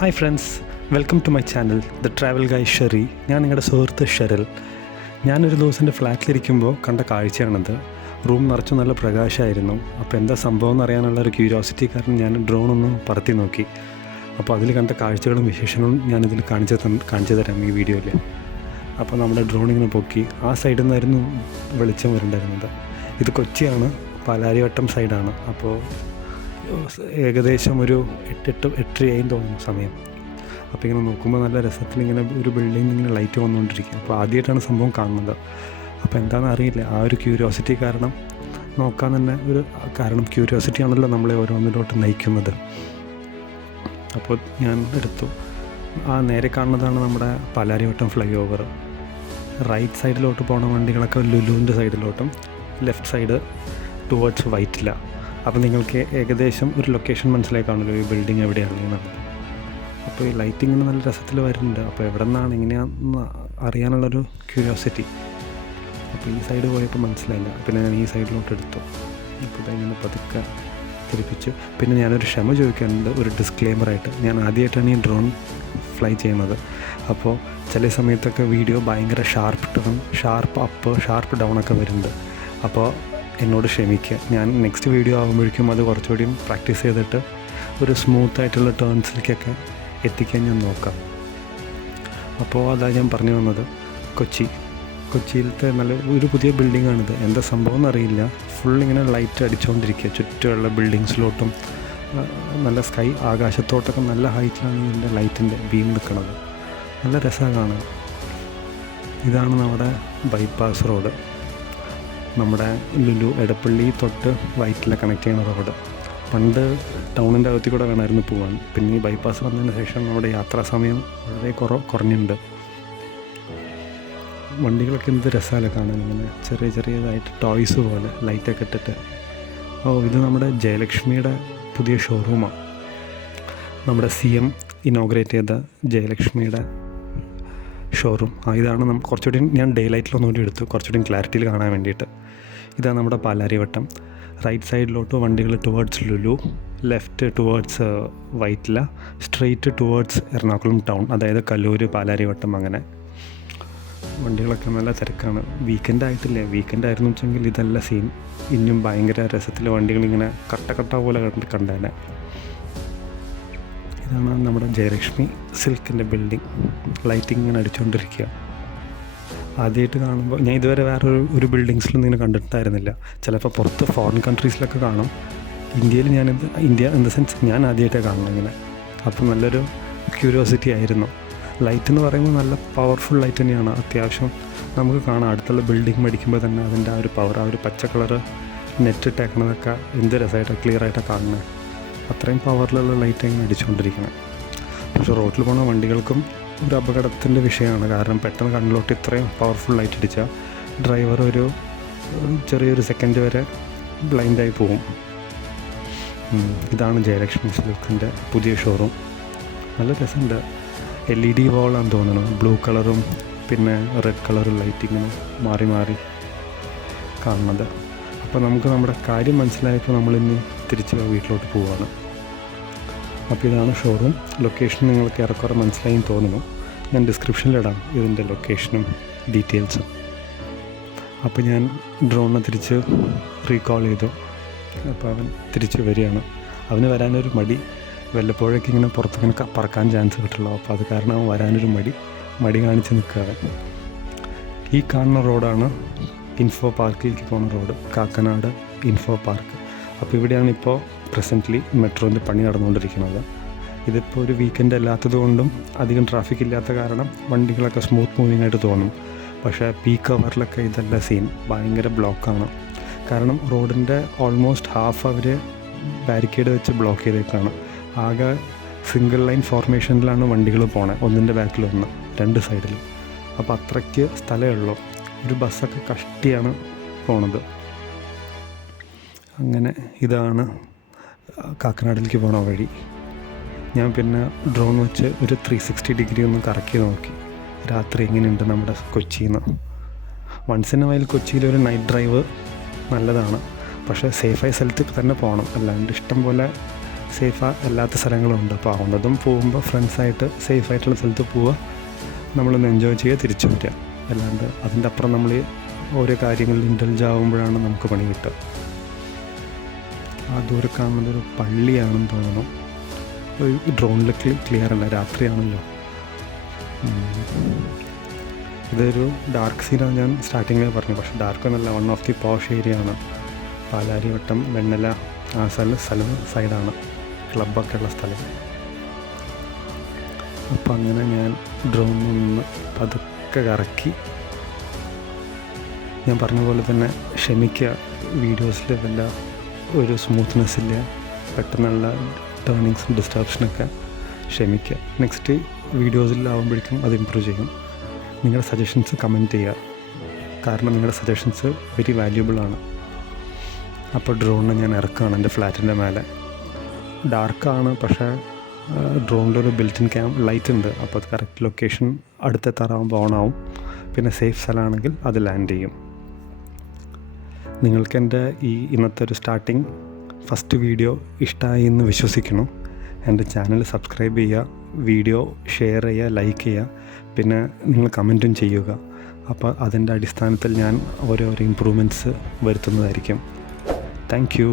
Hi friends, welcome to my channel the travel guy Sherry. ഞാൻ നിങ്ങളുടെ സുഹൃത്ത് ഷെറിൽ. ഞാനൊരു ദിവസം എൻ്റെ ഫ്ലാറ്റിലിരിക്കുമ്പോൾ കണ്ട കാഴ്ചയാണത്. റൂം നിറച്ചു നല്ല പ്രകാശമായിരുന്നു. അപ്പോൾ എന്താ സംഭവം എന്നറിയാനുള്ള ഒരു ക്യൂരിയോസിറ്റി കാരണം ഞാൻ ഡ്രോണൊന്ന് പറത്തി നോക്കി. അപ്പോൾ അതിൽ കണ്ട കാഴ്ചകളും വിശേഷങ്ങളും ഞാനിതിൽ കാണിച്ചു തരാം ഈ വീഡിയോയിൽ. അപ്പോൾ നമ്മുടെ ഡ്രോൺ ഇങ്ങനെ പൊക്കി ആ സൈഡിൽ നിന്നായിരുന്നു വെളിച്ചം വരുന്നുണ്ടായിരുന്നത്. ഇത് കൊച്ചിയാണ്, പാലാരിവട്ടം സൈഡാണ്. അപ്പോൾ ഏകദേശം ഒരു 8:30 തോന്നുന്നു സമയം. അപ്പോൾ ഇങ്ങനെ നോക്കുമ്പോൾ നല്ല രസത്തിൽ ഇങ്ങനെ ഒരു ബിൽഡിംഗ് ഇങ്ങനെ ലൈറ്റ് വന്നുകൊണ്ടിരിക്കുക. അപ്പോൾ ആദ്യമായിട്ടാണ് സംഭവം കാണുന്നത്. അപ്പോൾ എന്താണെന്ന് അറിയില്ല, ആ ഒരു ക്യൂരിയോസിറ്റി കാരണം നോക്കാൻ തന്നെ കാരണം ക്യൂരിയോസിറ്റി ആണല്ലോ നമ്മളെ ഓരോന്നിലോട്ട് നയിക്കുന്നത്. അപ്പോൾ ഞാൻ എടുത്തു. ആ നേരെ കാണുന്നതാണ് നമ്മുടെ പാലാരിവട്ടം ഫ്ലൈ ഓവർ. റൈറ്റ് സൈഡിലോട്ട് പോണ വണ്ടികളൊക്കെ ലുലുവിൻ്റെ സൈഡിലോട്ടും, ലെഫ്റ്റ് സൈഡ് ടുവേർഡ്സ് വൈറ്റില. അപ്പോൾ നിങ്ങൾക്ക് ഏകദേശം ഒരു ലൊക്കേഷൻ മനസ്സിലായി കാണുമല്ലോ ഈ ബിൽഡിംഗ് എവിടെയാണെന്നുള്ളത്. അപ്പോൾ ഈ ലൈറ്റിങ്ങിന് നല്ല രസത്തിൽ വരുന്നുണ്ട്. അപ്പോൾ എവിടെ നിന്നാണ് എങ്ങനെയാണെന്ന് അറിയാനുള്ളൊരു ക്യൂരിയോസിറ്റി. അപ്പോൾ ഈ സൈഡ് പോയപ്പോൾ മനസ്സിലായില്ല. പിന്നെ ഞാൻ ഈ സൈഡിലോട്ട് എടുത്തു. ഇപ്പോൾ ഇങ്ങനെ പതുക്കെ തിരിപ്പിച്ചു. പിന്നെ ഞാനൊരു ക്ഷമ ചോദിക്കാനുണ്ട്, ഒരു ഡിസ്ക്ലെയിമറായിട്ട്. ഞാൻ ആദ്യമായിട്ടാണ് ഈ ഡ്രോൺ ഫ്ലൈ ചെയ്യുന്നത്. അപ്പോൾ ചില സമയത്തൊക്കെ വീഡിയോ ഭയങ്കര ഷാർപ്പ് അപ്പ് ഷാർപ്പ് ഡൗൺ ഒക്കെ വരുന്നുണ്ട്. അപ്പോൾ എന്നോട് ക്ഷമിക്കുക. ഞാൻ നെക്സ്റ്റ് വീഡിയോ ആകുമ്പോഴേക്കും അത് കുറച്ചുകൂടി പ്രാക്ടീസ് ചെയ്തിട്ട് ഒരു സ്മൂത്തായിട്ടുള്ള ടേൺസിലേക്കൊക്കെ എത്തിക്കാൻ ഞാൻ നോക്കാം. അപ്പോൾ അതാണ് ഞാൻ പറഞ്ഞു വന്നത്. കൊച്ചിയിലത്തെ നല്ല ഒരു പുതിയ ബിൽഡിങ്ങാണിത്. എന്താ സംഭവം എന്നറിയില്ല. ഫുള്ളിങ്ങനെ ലൈറ്റ് അടിച്ചുകൊണ്ടിരിക്കുക ചുറ്റുമുള്ള ബിൽഡിങ്സിലോട്ടും. നല്ല ആകാശത്തോട്ടൊക്കെ നല്ല ഹൈറ്റിലാണ് ഇതിൻ്റെ ലൈറ്റിൻ്റെ ബീം നിൽക്കുന്നത്. നല്ല രസമാണ് കാണാൻ. ഇതാണ് നമ്മുടെ ബൈപ്പാസ് റോഡ്. നമ്മുടെ ലുലു എടപ്പള്ളി തൊട്ട് വൈറ്റില കണക്ട് ചെയ്യുന്ന റോഡ്. പണ്ട് ടൗണിൻ്റെ അകത്തിൽ കൂടെ വേണമായിരുന്നു പോകാൻ. പിന്നെ ഈ ബൈപ്പാസ് വന്നതിന് ശേഷം നമ്മുടെ യാത്രാ സമയം വളരെ കുറഞ്ഞിട്ടുണ്ട്. വണ്ടികളൊക്കെ എന്ത് രസമല്ലേ കാണാൻ, ഇങ്ങനെ ചെറിയതായിട്ട് ടോയ്സ് പോലെ ലൈറ്റൊക്കെ ഇട്ടിട്ട്. ഇത് നമ്മുടെ ജയലക്ഷ്മിയുടെ പുതിയ ഷോറൂമാണ്. നമ്മുടെ CM ഇനോഗ്രേറ്റ് ചെയ്ത ജയലക്ഷ്മിയുടെ ഷോറൂം. ഇതാണ് കുറച്ചുകൂടി ഞാൻ ഡേ ലൈറ്റിലൊന്നുകൂടി എടുത്തു, കുറച്ചുകൂടി ക്ലാരിറ്റിയിൽ കാണാൻ വേണ്ടിയിട്ട്. ഇതാണ് നമ്മുടെ പാലാരിവട്ടം. റൈറ്റ് സൈഡിലോട്ട് വണ്ടികൾ towards Lulu, left towards Vyttila, straight towards Ernakulam town, അതായത് കല്ലൂർ, പാലാരിവട്ടം. അങ്ങനെ വണ്ടികളൊക്കെ നല്ല തിരക്കാണ്. വീക്കെൻഡ് ആയിട്ടില്ലേ. വീക്കെൻഡ് ആയിരുന്നു വെച്ചെങ്കിൽ ഇതല്ല സീൻ. ഇനിയും ഭയങ്കര രസത്തിൽ വണ്ടികളിങ്ങനെ കട്ട പോലെ കണ്ടേനെ. ഇതാണ് നമ്മുടെ ജയലക്ഷ്മി സിൽക്കിൻ്റെ ബിൽഡിംഗ്. ലൈറ്റിംഗ് ഇങ്ങനെ അടിച്ചുകൊണ്ടിരിക്കുക. ആദ്യമായിട്ട് കാണുമ്പോൾ ഞാൻ ഇതുവരെ ഒരു ബിൽഡിങ്സിലൊന്നും ഇങ്ങനെ കണ്ടിട്ടുണ്ടായിരുന്നില്ല. ചിലപ്പോൾ പുറത്ത് ഫോറിൻ കൺട്രീസിലൊക്കെ കാണും. ഇന്ത്യ ഇൻ ദ സെൻസ് ഞാൻ ആദ്യമായിട്ടാണ് കാണുന്നത് ഇങ്ങനെ. അപ്പോൾ നല്ലൊരു ക്യൂരിയോസിറ്റി ആയിരുന്നു. ലൈറ്റ് എന്ന് പറയുമ്പോൾ നല്ല പവർഫുൾ ലൈറ്റ് തന്നെയാണ്. അത്യാവശ്യം നമുക്ക് കാണാം. അടുത്തുള്ള ബിൽഡിംഗ് മേടിക്കുമ്പോൾ തന്നെ അതിൻ്റെ ആ ഒരു പവർ, ആ ഒരു പച്ച കളറ് നെറ്റ് ഇട്ടേക്കണതൊക്കെ എന്ത് രസമായിട്ടാണ് ക്ലിയറായിട്ടാണ് കാണുന്നത്. അത്രയും പവറിലുള്ള ലൈറ്റ് ഇങ്ങനെ അടിച്ചുകൊണ്ടിരിക്കുന്നത്. പക്ഷേ റോഡിൽ പോകുന്ന വണ്ടികൾക്കും ഒരു അപകടത്തിൻ്റെ വിഷയമാണ്. കാരണം പെട്ടെന്ന് കണ്ണിലോട്ട് ഇത്രയും പവർഫുൾ ലൈറ്റ് അടിച്ചാൽ ഡ്രൈവർ ഒരു ചെറിയൊരു സെക്കൻഡ് വരെ ബ്ലൈൻഡായി പോകും. ഇതാണ് ജയലക്ഷ്മി സിൽക്കിൻ്റെ പുതിയ ഷോറൂം. നല്ല രസമുണ്ട്. LED വാളാണെന്ന് തോന്നുന്നു. ബ്ലൂ കളറും പിന്നെ റെഡ് കളറും ലൈറ്റിങ്ങനെ മാറി കാണുന്നത്. അപ്പോൾ നമുക്ക് നമ്മുടെ കാര്യം മനസ്സിലായപ്പോൾ നമ്മളിനി തിരിച്ച് വീട്ടിലോട്ട് പോവുകയാണ്. അപ്പോൾ ഇതാണ് ഷോറൂം. ലൊക്കേഷൻ നിങ്ങൾക്ക് ഏറെക്കുറെ മനസ്സിലായി തോന്നുന്നു. ഞാൻ ഡിസ്ക്രിപ്ഷനിലിടാം ഇതിൻ്റെ ലൊക്കേഷനും ഡീറ്റെയിൽസും. അപ്പോൾ ഞാൻ ഡ്രോണിനെ തിരിച്ച് റീകോൾ ചെയ്തു. അപ്പോൾ അവൻ തിരിച്ച് വരികയാണ്. അവന് വരാനൊരു മടി. വല്ലപ്പോഴേക്കും ഇങ്ങനെ പുറത്തിങ്ങനെ പറക്കാൻ ചാൻസ് കിട്ടുള്ളൂ. അപ്പോൾ അത് കാരണം അവൻ വരാനൊരു മടി കാണിച്ച് നിൽക്കുകയാണ്. ഈ കാണുന്ന റോഡാണ് ഇൻഫോ പാർക്കിലേക്ക് പോകുന്ന റോഡ്, കാക്കനാട് ഇൻഫോ പാർക്ക്. അപ്പോൾ ഇവിടെയാണ് ഇപ്പോൾ പ്രസൻ്റ്ലി മെട്രോൻ്റെ പണി നടന്നുകൊണ്ടിരിക്കുന്നത്. ഇതിപ്പോൾ ഒരു വീക്കെൻഡ് അല്ലാത്തത് കൊണ്ടും അധികം ട്രാഫിക് ഇല്ലാത്ത കാരണം വണ്ടികളൊക്കെ സ്മൂത്ത് മൂവിങ് ആയിട്ട് തോന്നും. പക്ഷേ പീക്ക് അവറിലൊക്കെ ഇതല്ല സീൻ. ഭയങ്കര ബ്ലോക്കാണ്. കാരണം റോഡിൻ്റെ ഓൾമോസ്റ്റ് ഹാഫ് അവർ ബാരിക്കേഡ് വെച്ച് ബ്ലോക്ക് ചെയ്തേക്കാണ്. ആകെ സിംഗിൾ ലൈൻ ഫോർമേഷനിലാണ് വണ്ടികൾ പോണത്, ഒന്നിൻ്റെ ബാക്കിലൊന്ന്, രണ്ട് സൈഡിൽ. അപ്പോൾ അത്രയ്ക്ക് സ്ഥലമേ ഉള്ളൂ. ഒരു ബസ്സൊക്കെ കഷ്ടിയാണ് പോണത്. അങ്ങനെ ഇതാണ് കാക്കനാടിലേക്ക് പോണ വഴി. ഞാൻ പിന്നെ ഡ്രോൺ വെച്ച് ഒരു 360 ഡിഗ്രി ഒന്ന് കറക്കി നോക്കി. രാത്രി എങ്ങനെയുണ്ട് നമ്മുടെ കൊച്ചിയിൽ നിന്ന്. വൺസ് ഇൻ എ വൈൽ കൊച്ചിയിലൊരു നൈറ്റ് ഡ്രൈവ് നല്ലതാണ്. പക്ഷേ സേഫായ സ്ഥലത്ത് തന്നെ പോകണം. അല്ലാണ്ട് ഇഷ്ടം പോലെ സേഫ് അല്ലാത്ത സ്ഥലങ്ങളുണ്ട്. അപ്പോൾ ആവുന്നതും പോകുമ്പോൾ ഫ്രണ്ട്സായിട്ട് സേഫായിട്ടുള്ള സ്ഥലത്ത് പോവുക, നമ്മളൊന്ന് എൻജോയ് ചെയ്യുക, തിരിച്ചു വരിക. അല്ലാണ്ട് അതിൻ്റെ അപ്പുറം നമ്മൾ ഓരോ കാര്യങ്ങളിൽ ഇൻഡൽജ് ആകുമ്പോഴാണ് നമുക്ക് പണി കിട്ടുക. ആ ദൂരെ കാണുന്നതൊരു പള്ളിയാണെന്ന് തോന്നുന്നു. ഡ്രോണിൽ ക്ലിയർ അല്ല, രാത്രിയാണല്ലോ. ഇതൊരു ഡാർക്ക് സീനാണ് ഞാൻ സ്റ്റാർട്ടിങ്ങിൽ പറഞ്ഞു. പക്ഷേ ഡാർക്ക് എന്നല്ല, one of the posh area ആണ്. പാലാരിവട്ടം, വെണ്ണല ആ സ്ഥലം സൈഡാണ്, ക്ലബ്ബൊക്കെ ഉള്ള സ്ഥലം. അപ്പം അങ്ങനെ ഞാൻ ഡ്രോണിൽ നിന്ന് പതുക്കെ കറക്കി. ഞാൻ പറഞ്ഞ പോലെ തന്നെ ക്ഷമിക്കുക, വീഡിയോസിൽ വല്ല ഒരു സ്മൂത്ത്നെസ് ഇല്ല, പെട്ടെന്നുള്ള ടേണിങ്സും ഡിസ്റ്റർബ്ഷനൊക്കെ ക്ഷമിക്കുക. നെക്സ്റ്റ് വീഡിയോസിലാവുമ്പോഴേക്കും അത് ഇമ്പ്രൂവ് ചെയ്യും. നിങ്ങളുടെ സജഷൻസ് കമൻറ്റ് ചെയ്യുക, കാരണം നിങ്ങളുടെ സജഷൻസ് വെരി വാല്യുബിളാണ്. അപ്പോൾ ഡ്രോണിനെ ഞാൻ ഇറക്കുകയാണ് എൻ്റെ ഫ്ലാറ്റിൻ്റെ മേലെ. ഡാർക്കാണ്, പക്ഷേ ഡ്രോണിലൊരു ബിൽറ്റ് ഇൻ ലൈറ്റ് ഉണ്ട്. അപ്പോൾ അത് കറക്റ്റ് ലൊക്കേഷൻ അടുത്തെത്താറാകുമ്പോൾ ഓണാവും. പിന്നെ സേഫ് സ്ഥലമാണെങ്കിൽ അത് ലാൻഡ് ചെയ്യും. നിങ്ങൾക്ക് എൻ്റെ ഇന്നത്തെ ഒരു സ്റ്റാർട്ടിങ് ഫസ്റ്റ് വീഡിയോ ഇഷ്ടമായി എന്ന് വിശ്വസിക്കുന്നു. എൻ്റെ ചാനൽ സബ്സ്ക്രൈബ് ചെയ്യുക, വീഡിയോ ഷെയർ ചെയ്യുക, ലൈക്ക് ചെയ്യുക, പിന്നെ നിങ്ങൾ കമൻറ്റും ചെയ്യുക. അപ്പോൾ അതിൻ്റെ അടിസ്ഥാനത്തിൽ ഞാൻ ഓരോരോ ഇമ്പ്രൂവ്മെൻറ്റ്സ് വരുത്തുന്നതായിരിക്കും. Thank you.